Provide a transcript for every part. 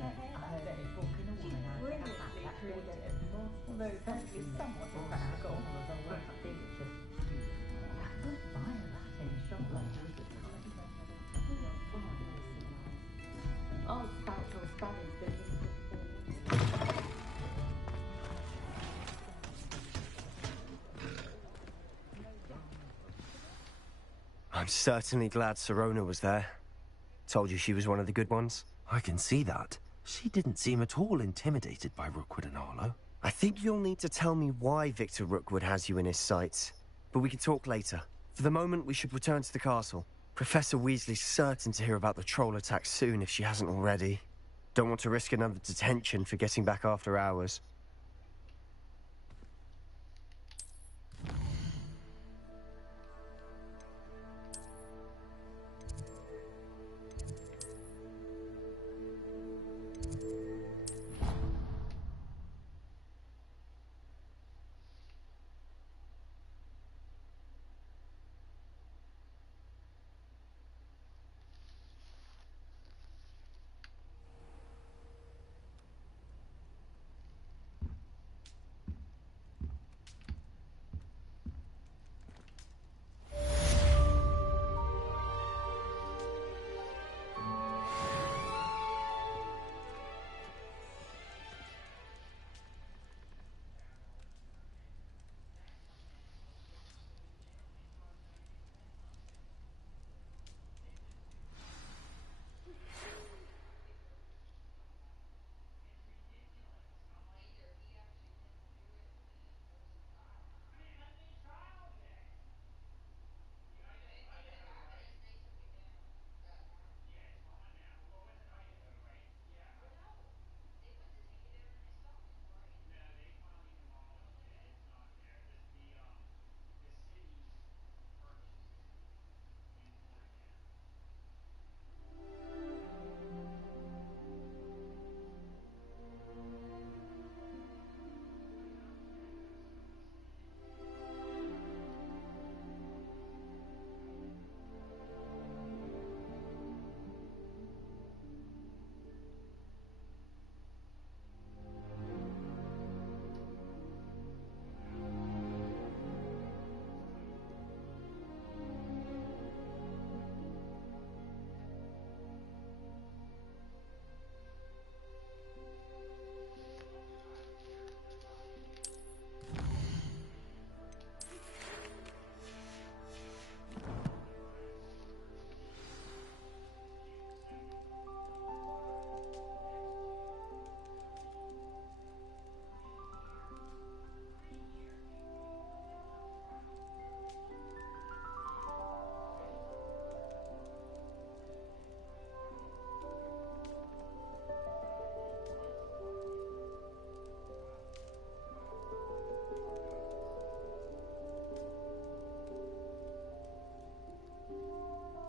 heard that it's booking a woman out of that creative. Although it's actually somewhat impractical. I think it's just I could buy that in a shop like this. Oh, spiritual studies business. I'm certainly glad Sirona was there. Told you she was one of the good ones. I can see that. She didn't seem at all intimidated by Rookwood and Arlo. I think you'll need to tell me why Victor Rookwood has you in his sights. But we can talk later. For the moment, we should return to the castle. Professor Weasley's certain to hear about the troll attack soon if she hasn't already. Don't want to risk another detention for getting back after hours.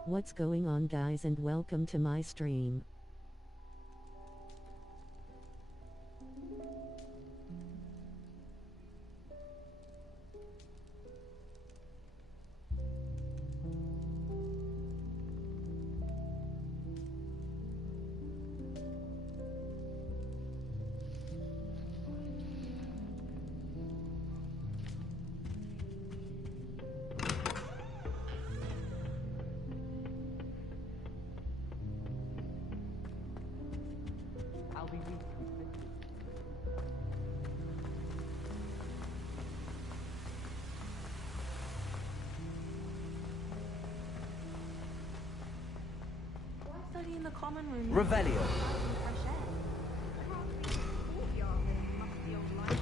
What's going on, guys, and welcome to my stream. I'll be weak. Why study in the common room? Revelio. Fresh air. I can't be courtyard and musty old light.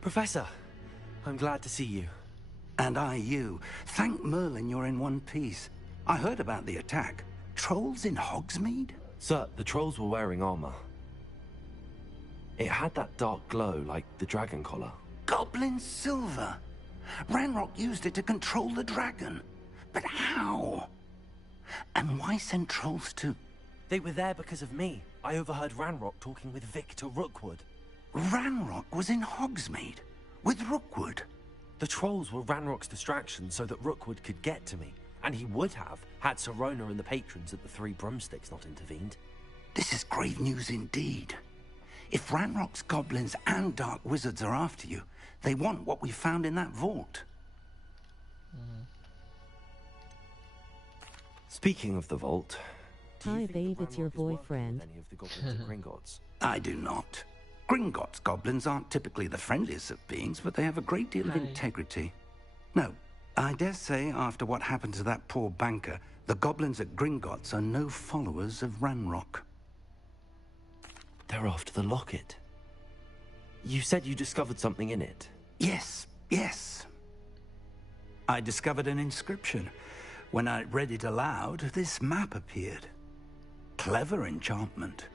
Professor, I'm glad to see you. And I you. Thank Merlin you're in one piece. I heard about the attack. Trolls in Hogsmeade? Sir, the trolls were wearing armor. It had that dark glow like the dragon collar. Goblin silver. Ranrock used it to control the dragon. But how? And why send trolls to... They were there because of me. I overheard Ranrock talking with Victor Rookwood. Ranrock was in Hogsmeade? With Rookwood? The trolls were Ranrock's distraction so that Rookwood could get to me. And he would have, had Sirona and the patrons at the Three Broomsticks not intervened. This is grave news indeed. If Ranrock's goblins and dark wizards are after you, they want what we found in that vault. Speaking of the vault... Hi babe, it's your boyfriend. Any of the goblins at Gringotts? I do not. Gringotts goblins aren't typically the friendliest of beings, but they have a great deal of integrity. No, I dare say after what happened to that poor banker, the goblins at Gringotts are no followers of Ranrock. They're after the locket. You said you discovered something in it. Yes, yes. I discovered an inscription. When I read it aloud, this map appeared. Clever enchantment.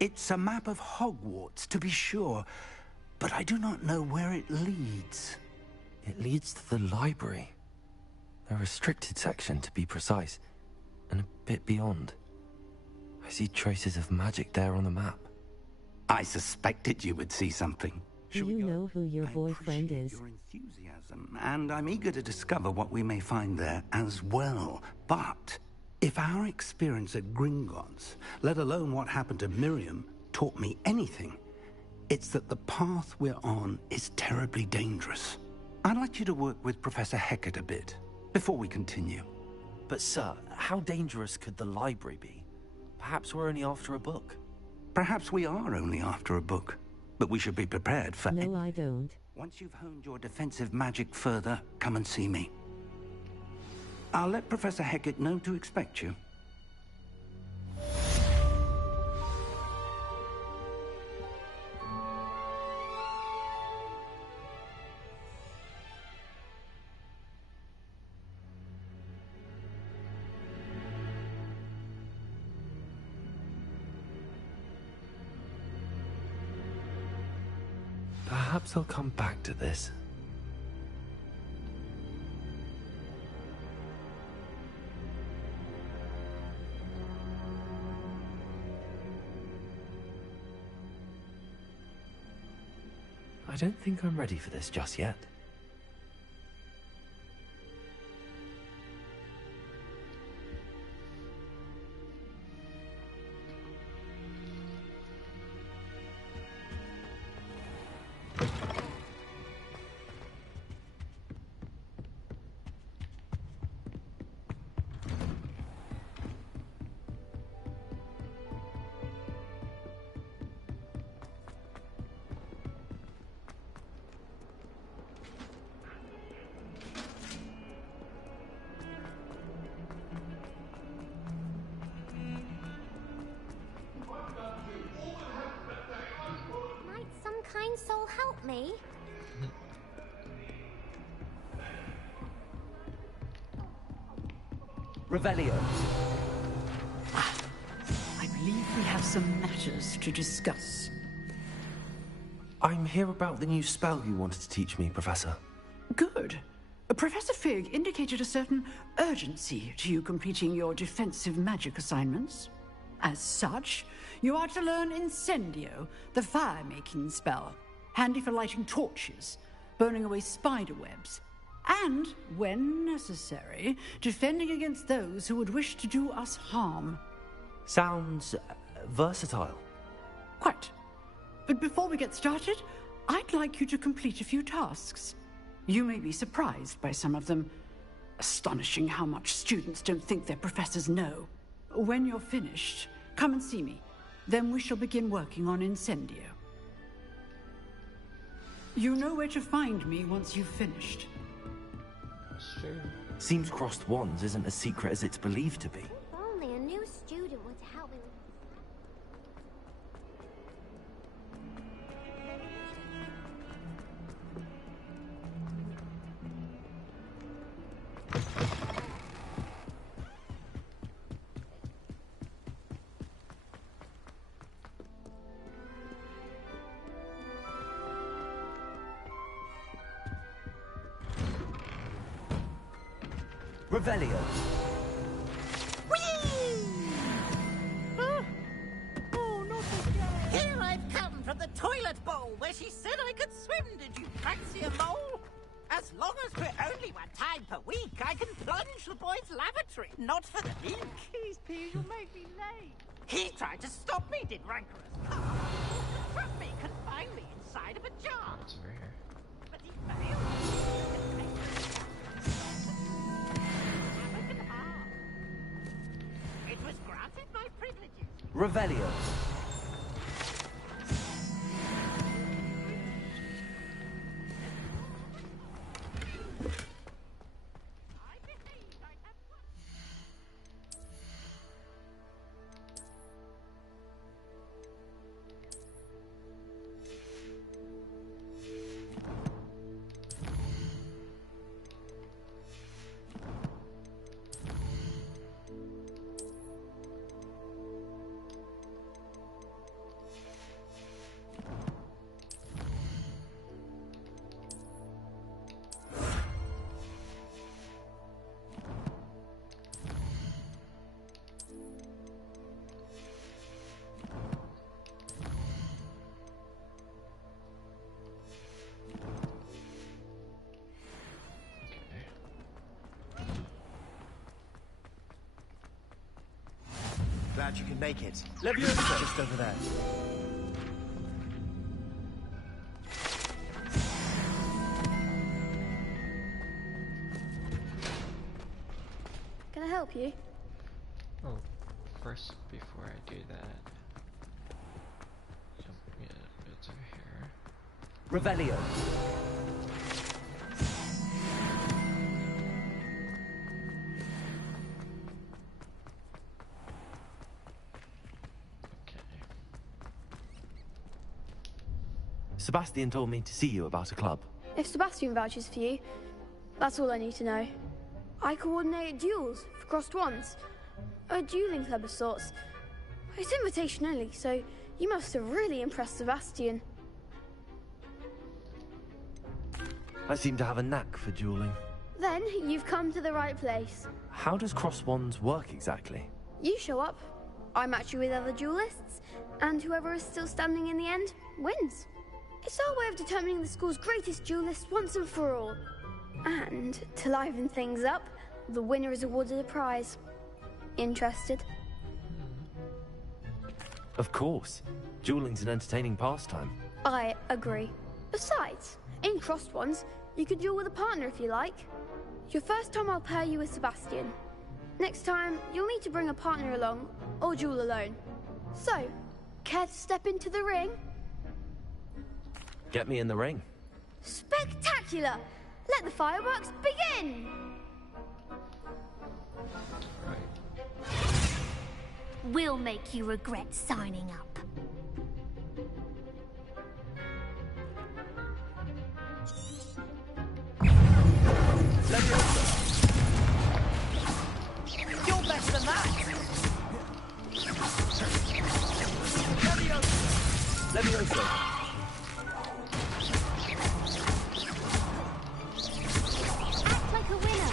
It's a map of Hogwarts, to be sure, but I do not know where it leads. It leads to the library. The restricted section, to be precise, and a bit beyond. I see traces of magic there on the map. I suspected you would see something. Do you know who your boyfriend is? Your enthusiasm, and I'm eager to discover what we may find there as well. But if our experience at Gringotts, let alone what happened to Miriam, taught me anything, it's that the path we're on is terribly dangerous. I'd like you to work with Professor Hecat a bit before we continue. But sir, how dangerous could the library be? Perhaps we're only after a book. Perhaps we are only after a book, but we should be prepared for... No, I don't. Once you've honed your defensive magic further, come and see me. I'll let Professor Hecat know to expect you. Perhaps I'll come back to this. I don't think I'm ready for this just yet. Might some kind soul help me? Revelio. I believe we have some matters to discuss. I'm here about the new spell you wanted to teach me, Professor. Good. Professor Fig indicated a certain urgency to you completing your defensive magic assignments. As such, you are to learn Incendio, the fire-making spell, handy for lighting torches, burning away spider webs, and, when necessary, defending against those who would wish to do us harm. Sounds versatile. Quite. But before we get started, I'd like you to complete a few tasks. You may be surprised by some of them. Astonishing how much students don't think their professors know. When you're finished, come and see me. Then we shall begin working on Incendio. You know where to find me once you've finished. Sure. Seems crossed wands isn't as secret as it's believed to be. If only a new student would help me with... Revelio. Here I've come from the toilet bowl where she said I could swim. Did you fancy a mole? As long as we're only one time per week, I can plunge the boys' lavatory, not for the leak. Jeez, P, you'll make me late. He tried to stop me, did rancorous. Trust me, confine me inside of a jar. What's over here? But he failed. It was granted my privileges. Revelio. I believe I have won. Glad you could make it. Leviosa! Just over there. Can I help you? Oh, first, before I do that, it's over here. Revelio. Okay. Sebastian told me to see you about a club. If Sebastian vouches for you, that's all I need to know. I coordinate duels for crossed wands. A dueling club of sorts. It's invitation only, so you must have really impressed Sebastian. I seem to have a knack for dueling. Then you've come to the right place. How does cross wands work exactly? You show up, I match you with other duelists, and whoever is still standing in the end wins. It's our way of determining the school's greatest duelist once and for all. And to liven things up, the winner is awarded a prize. Interested? Of course. Dueling's an entertaining pastime. I agree. Besides, in crossed ones, you could duel with a partner if you like. Your first time I'll pair you with Sebastian. Next time, you'll need to bring a partner along, or duel alone. So, care to step into the ring? Get me in the ring. Spectacular! Let the fireworks begin! We'll make you regret signing up. You're better than that! Leviosa. Act like a winner.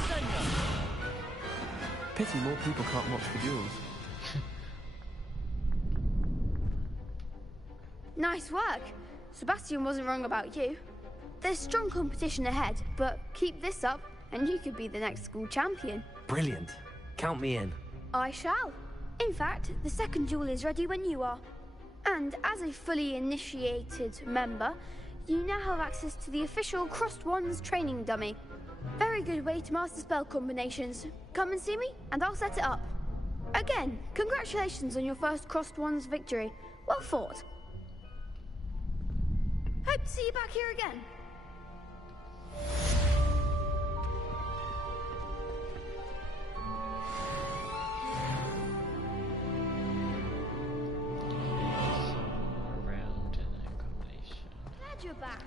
Pity more people can't watch the duels. Nice work. Sebastian wasn't wrong about you. There's strong competition ahead, but keep this up and you could be the next school champion. Brilliant. Count me in. I shall. In fact, the second duel is ready when you are. And as a fully initiated member, you now have access to the official Crossed Wands training dummy. Very good way to master spell combinations. Come and see me, and I'll set it up. Again, congratulations on your first Crossed Wands victory. Well fought. Hope to see you back here again. Around and a combination. Glad you're back.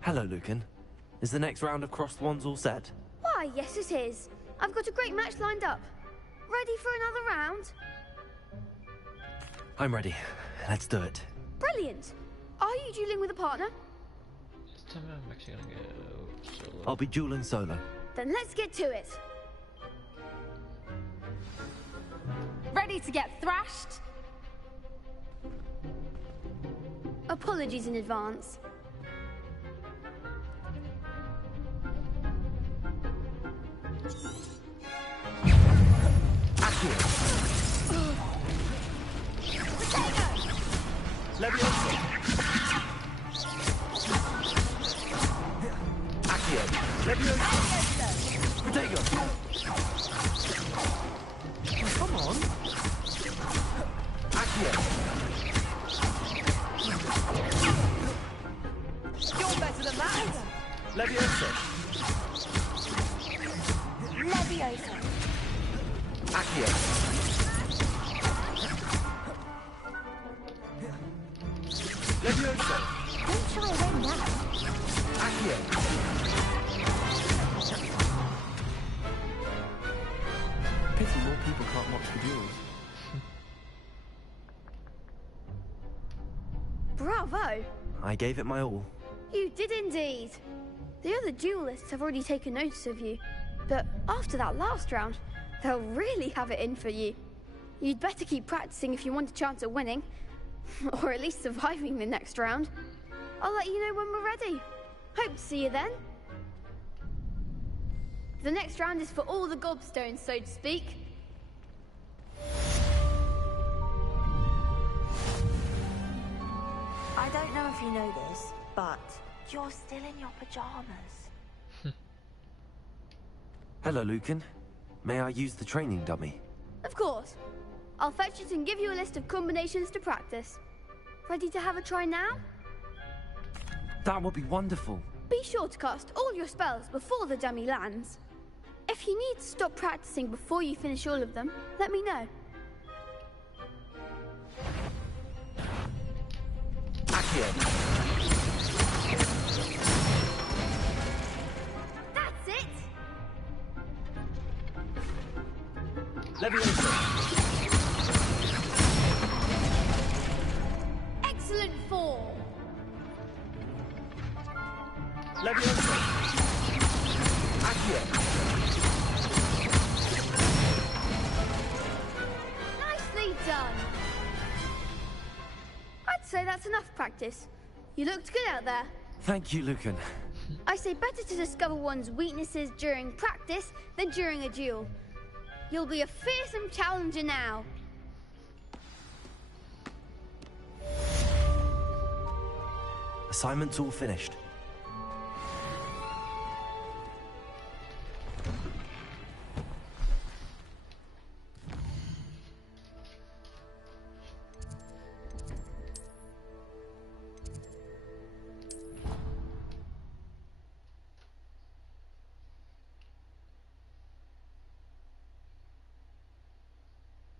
Hello, Lucan. Is the next round of crossed wands all set? Why, yes it is. I've got a great match lined up. Ready for another round? I'm ready. Let's do it. Brilliant. Are you dueling with a partner? time I'm actually gonna go solo. I'll be dueling solo. Then let's get to it. Ready to get thrashed? Apologies in advance. Leviosa! Accio! Leviosa! Protego! Come on! Accio! You're better than that! Leviosa! Leviosa. Accio! Leviosa! Don't shy away now. Accio! Pity more people can't watch the duels. Bravo! I gave it my all. You did indeed. The other duelists have already taken notice of you, but after that last round, they'll really have it in for you. You'd better keep practicing if you want a chance at winning, or at least surviving the next round. I'll let you know when we're ready. Hope to see you then. The next round is for all the gobstones, so to speak. I don't know if you know this, but you're still in your pajamas. Hello, Lucan. May I use the training dummy? Of course. I'll fetch it and give you a list of combinations to practice. Ready to have a try now? That would be wonderful. Be sure to cast all your spells before the dummy lands. If you need to stop practicing before you finish all of them, let me know. Accio! That's it! Leviosa! Excellent form! Leviosa! Accio! Nicely done! I'd say that's enough practice. You looked good out there. Thank you, Lucan. I say better to discover one's weaknesses during practice than during a duel. You'll be a fearsome challenger now. Assignment's all finished.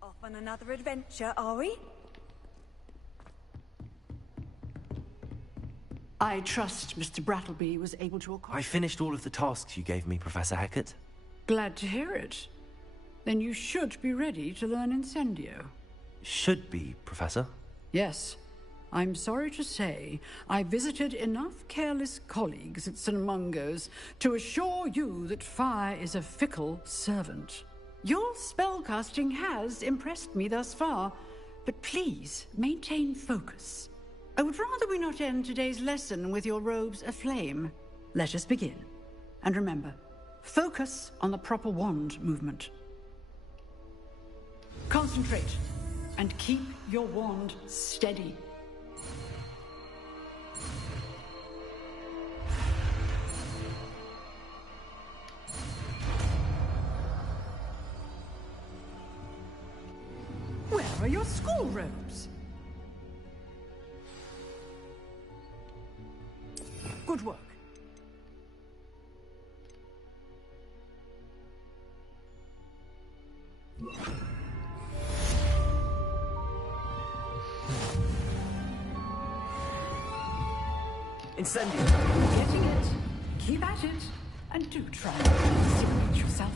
Off on another adventure, are we? I trust Mr. Brattleby was able to accomplish. I finished all of the tasks you gave me, Professor Hackett. Glad to hear it. Then you should be ready to learn Incendio. Should be, Professor. Yes. I'm sorry to say, I visited enough careless colleagues at St. Mungo's to assure you that fire is a fickle servant. Your spellcasting has impressed me thus far, but please maintain focus. I would rather we not end today's lesson with your robes aflame. Let us begin. And remember, focus on the proper wand movement. Concentrate, and keep your wand steady. Where are your school robes? Good work. Incendio! Getting it. Keep at it. And do try and simulate yourself.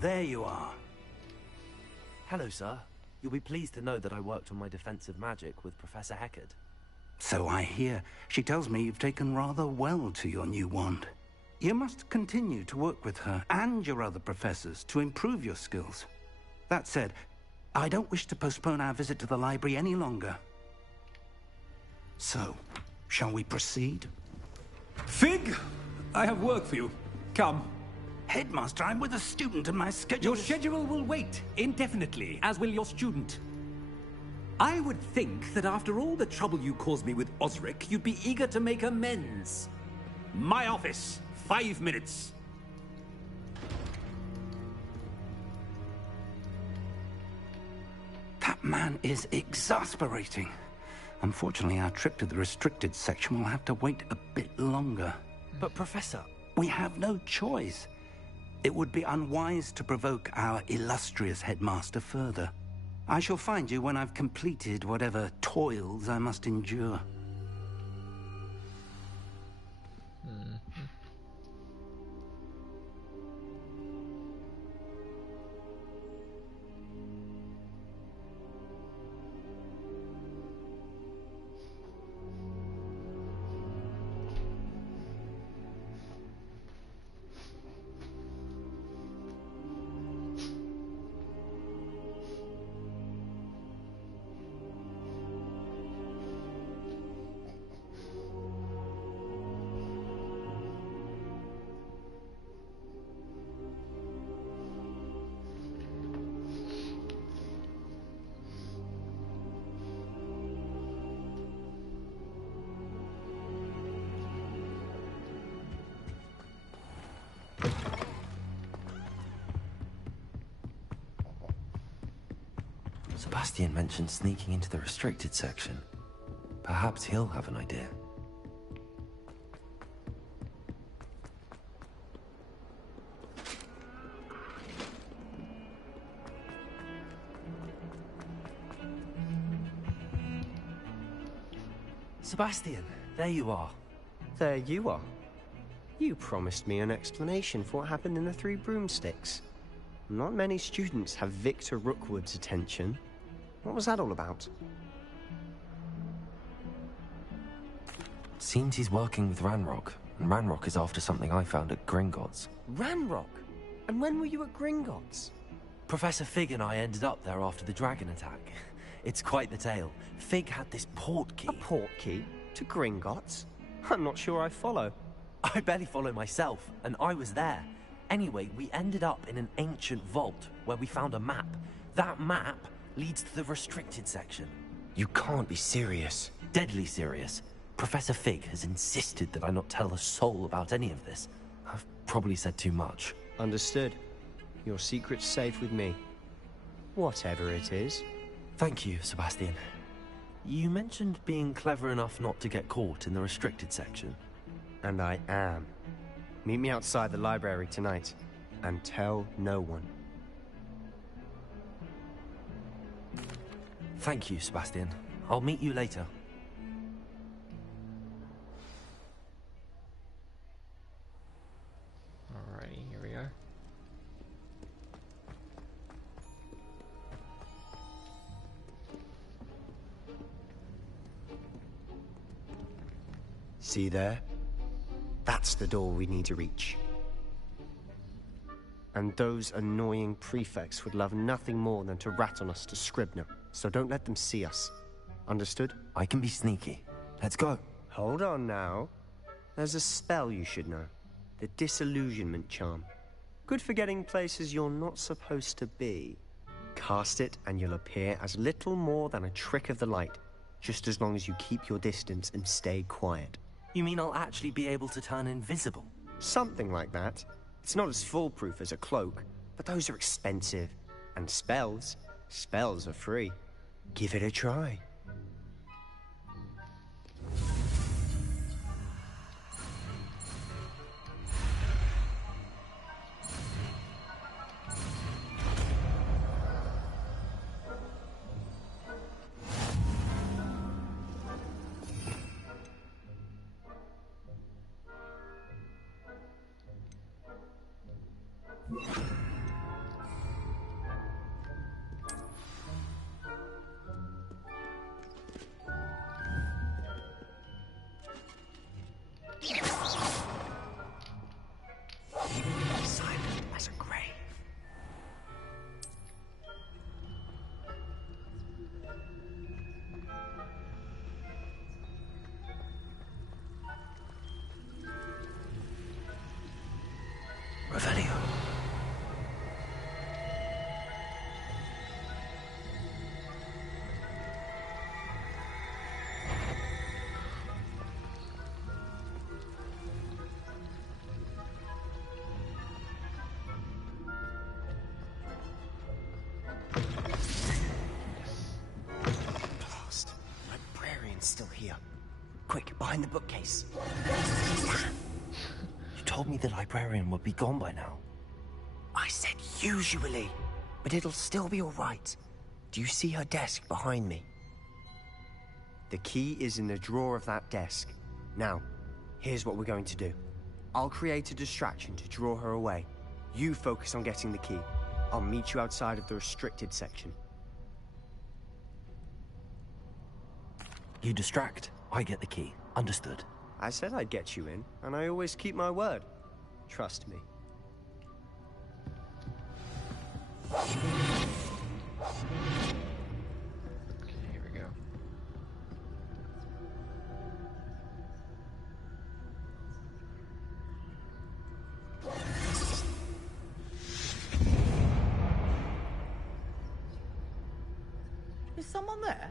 there you are. Hello, sir. You'll be pleased to know that I worked on my defensive magic with Professor Heckard. So I hear. She tells me you've taken rather well to your new wand. You must continue to work with her and your other professors to improve your skills. That said, I don't wish to postpone our visit to the library any longer. So, shall we proceed? Fig! I have work for you. Come. Headmaster, I'm with a student and my schedule Your schedule will wait indefinitely, as will your student. I would think that after all the trouble you caused me with Osric, you'd be eager to make amends. My office. 5 minutes. That man is exasperating. Unfortunately, our trip to the restricted section will have to wait a bit longer. But, Professor... We have no choice. It would be unwise to provoke our illustrious headmaster further. I shall find you when I've completed whatever toils I must endure. Sebastian mentioned sneaking into the restricted section. Perhaps he'll have an idea. Sebastian, there you are. There you are. You promised me an explanation for what happened in the Three Broomsticks. Not many students have Victor Rookwood's attention. What was that all about? Seems he's working with Ranrock, and Ranrock is after something I found at Gringotts. Ranrock? And when were you at Gringotts? Professor Fig and I ended up there after the dragon attack. It's quite the tale. Fig had this port key. A port key? To Gringotts? I'm not sure I follow. I barely follow myself, and I was there. Anyway, we ended up in an ancient vault where we found a map. That map leads to the restricted section. You can't be serious. Deadly serious. Professor Fig has insisted that I not tell a soul about any of this. I've probably said too much. Understood. Your secret's safe with me. Whatever it is. Thank you, Sebastian. You mentioned being clever enough not to get caught in the restricted section. And I am. Meet me outside the library tonight, and tell no one. Thank you, Sebastian. I'll meet you later. Alrighty, here we are. See there? That's the door we need to reach. And those annoying prefects would love nothing more than to rat on us to Scribner, so don't let them see us. Understood? I can be sneaky. Let's go. Hold on now. There's a spell you should know. The Disillusionment Charm. Good for getting places you're not supposed to be. Cast it and you'll appear as little more than a trick of the light, just as long as you keep your distance and stay quiet. You mean I'll actually be able to turn invisible? Something like that. It's not as foolproof as a cloak, but those are expensive. And spells are free. Give it a try. It's still here. Quick, behind the bookcase. You told me the librarian would be gone by now. I said usually, but it'll still be all right. Do you see her desk behind me? The key is in the drawer of that desk. Now, here's what we're going to do. I'll create a distraction to draw her away. You focus on getting the key. I'll meet you outside of the restricted section. You distract, I get the key. Understood. I said I'd get you in, and I always keep my word. Trust me. Okay, here we go. Is someone there?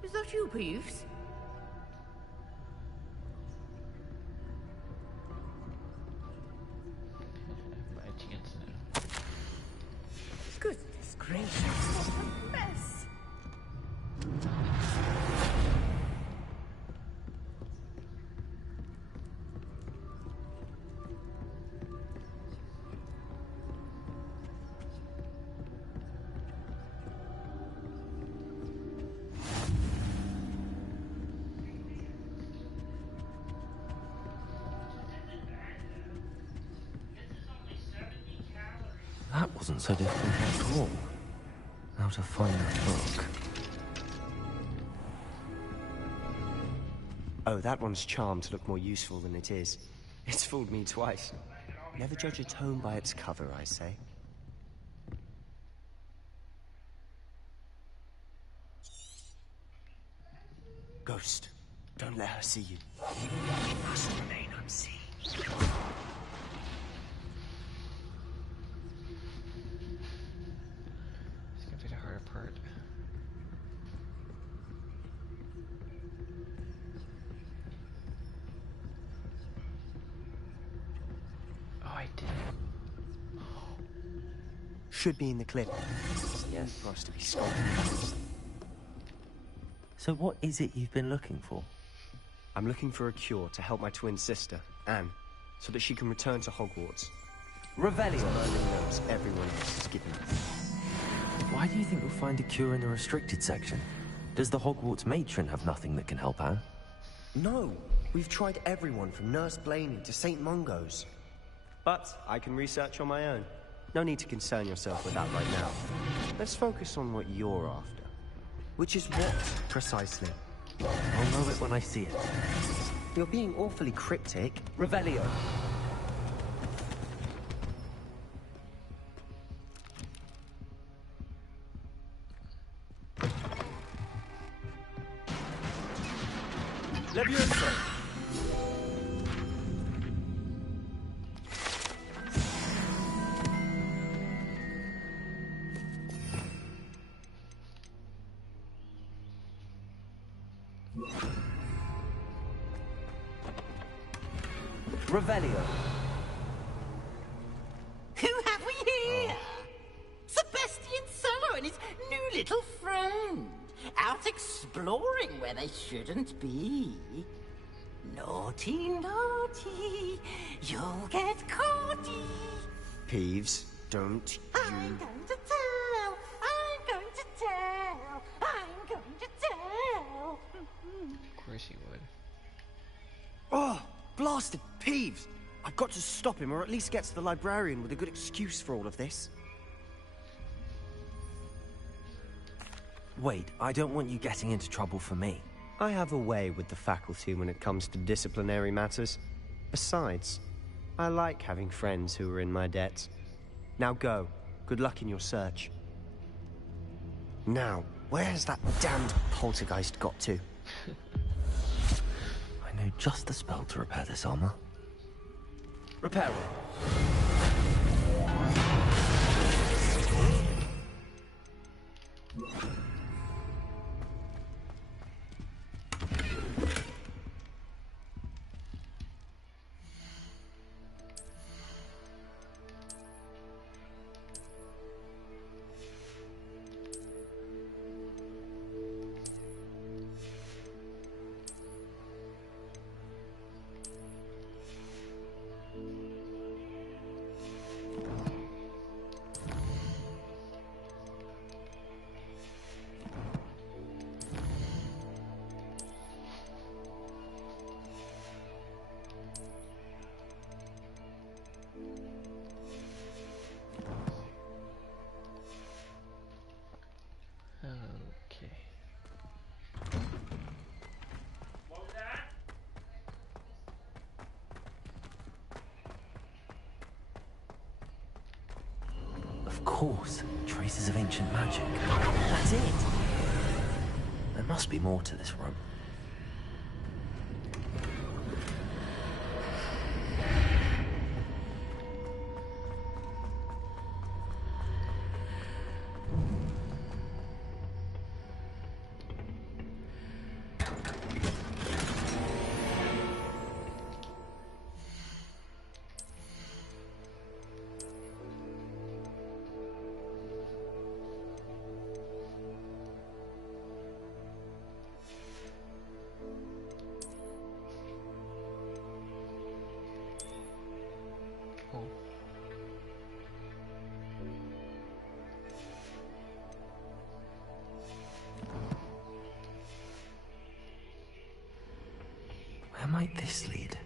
Is that you, Peeves? My chance now. Goodness gracious, what a mess! That wasn't so difficult at all. How to find that book. Oh, that one's charmed to look more useful than it is. It's fooled me twice. Never judge a tome by its cover, I say. Ghost, don't let her see you. You must remain unseen. It's gonna be the harder part. Oh, I did. Should be in the clip. Yes, for us to be skulking. So what is it you've been looking for? I'm looking for a cure to help my twin sister, Anne, so that she can return to Hogwarts. Revelio. Merlin knows everyone else is given her. Why do you think you'll find a cure in the restricted section? Does the Hogwarts matron have nothing that can help Anne? No, we've tried everyone from Nurse Blaney to St. Mungo's. But I can research on my own. No need to concern yourself with that right now. Let's focus on what you're after. Which is what, precisely? I'll know it when I see it. You're being awfully cryptic. Revelio. Leviosa! Revelio. Who have we here? Sebastian Solo and his new little friend. Out exploring where they shouldn't be. Naughty, naughty, you'll get caughty. Peeves, don't I'm going to tell, I'm going to tell, I'm going to tell. Of course he would. Oh, blasted Peeves! I've got to stop him, or at least get to the librarian with a good excuse for all of this. Wait, I don't want you getting into trouble for me. I have a way with the faculty when it comes to disciplinary matters. Besides, I like having friends who are in my debt. Now go. Good luck in your search. Now, where has that damned poltergeist got to? I know just the spell to repair this armor. Repair it. Okay. Of course, traces of ancient magic. That's it! There must be more to this room. Where might this lead?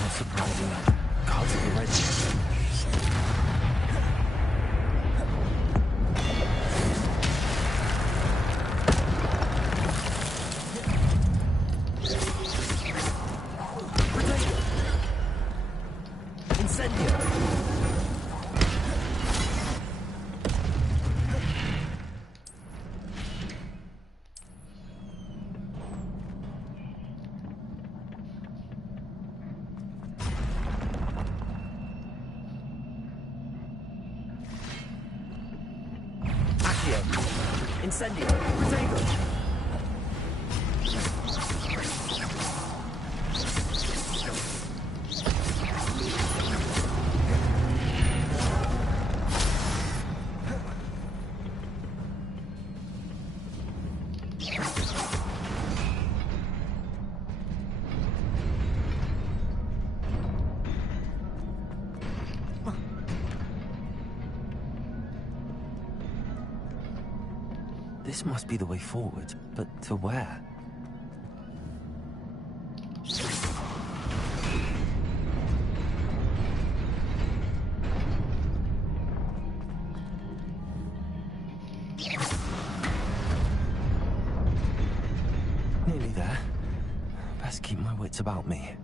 Not surprising. Cards are ready. Incendio! Protego! This must be the way forward, but to where? Nearly there. Best keep my wits about me.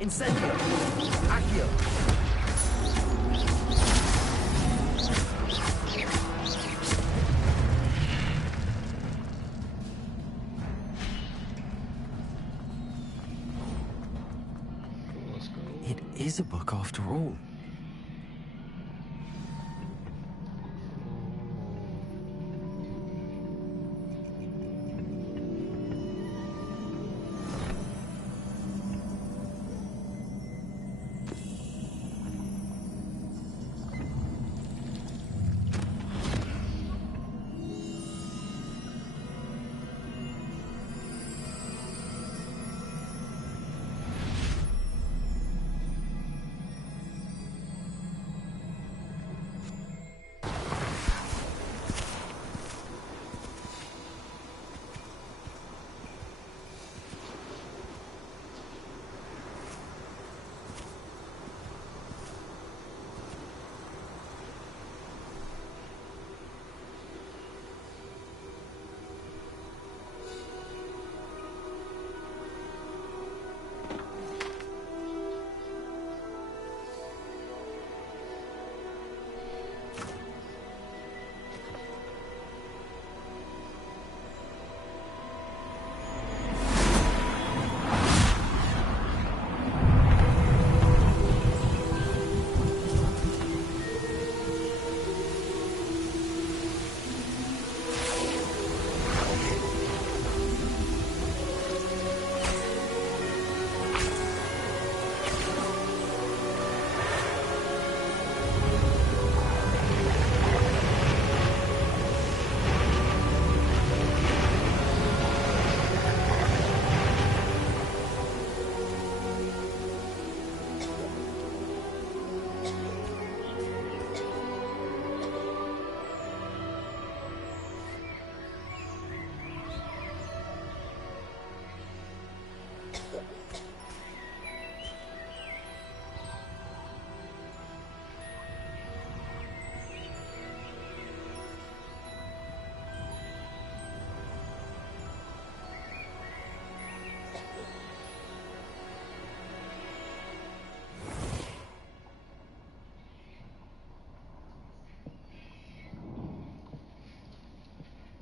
Incendio! Accio! is a book after all.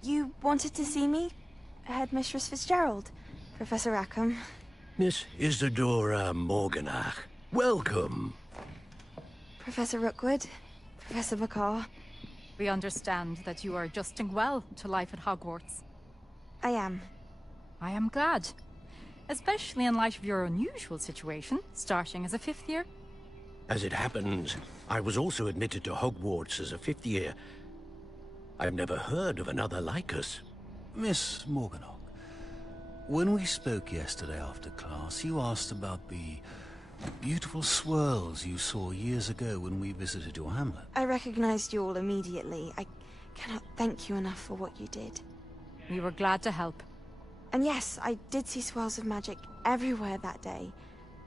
You wanted to see me? Headmistress Fitzgerald? Professor Rackham? Miss Isadora Morganach, welcome. Professor Rookwood? Professor McCaw? We understand that you are adjusting well to life at Hogwarts. I am. I am glad. Especially in light of your unusual situation, starting as a 5th year. As it happens, I was also admitted to Hogwarts as a 5th year. I've never heard of another like us. Miss Morganach, when we spoke yesterday after class, you asked about the beautiful swirls you saw years ago when we visited your hamlet. I recognized you all immediately. I cannot thank you enough for what you did. We were glad to help. And yes, I did see swirls of magic everywhere that day.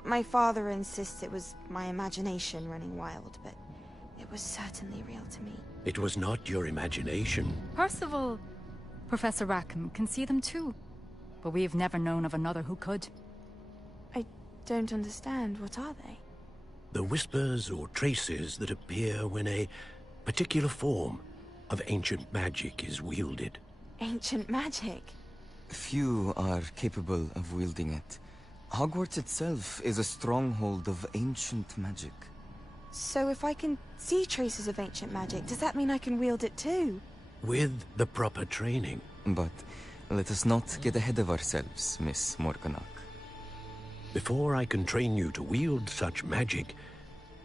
My father insists it was my imagination running wild, but it was certainly real to me. It was not your imagination. Percival, Professor Rackham can see them too. But we've never known of another who could. I don't understand. What are they? The whispers or traces that appear when a particular form of ancient magic is wielded. Ancient magic? Few are capable of wielding it. Hogwarts itself is a stronghold of ancient magic. So if I can see traces of ancient magic, does that mean I can wield it too? With the proper training. But let us not get ahead of ourselves, Miss Morganach. Before I can train you to wield such magic,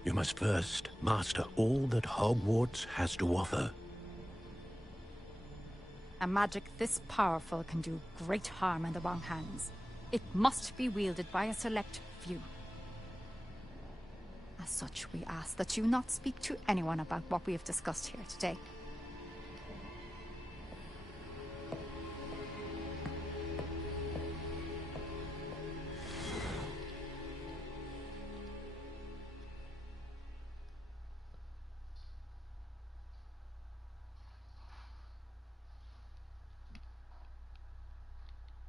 you must first master all that Hogwarts has to offer. A magic this powerful can do great harm in the wrong hands. It must be wielded by a select few. As such, we ask that you not speak to anyone about what we have discussed here today.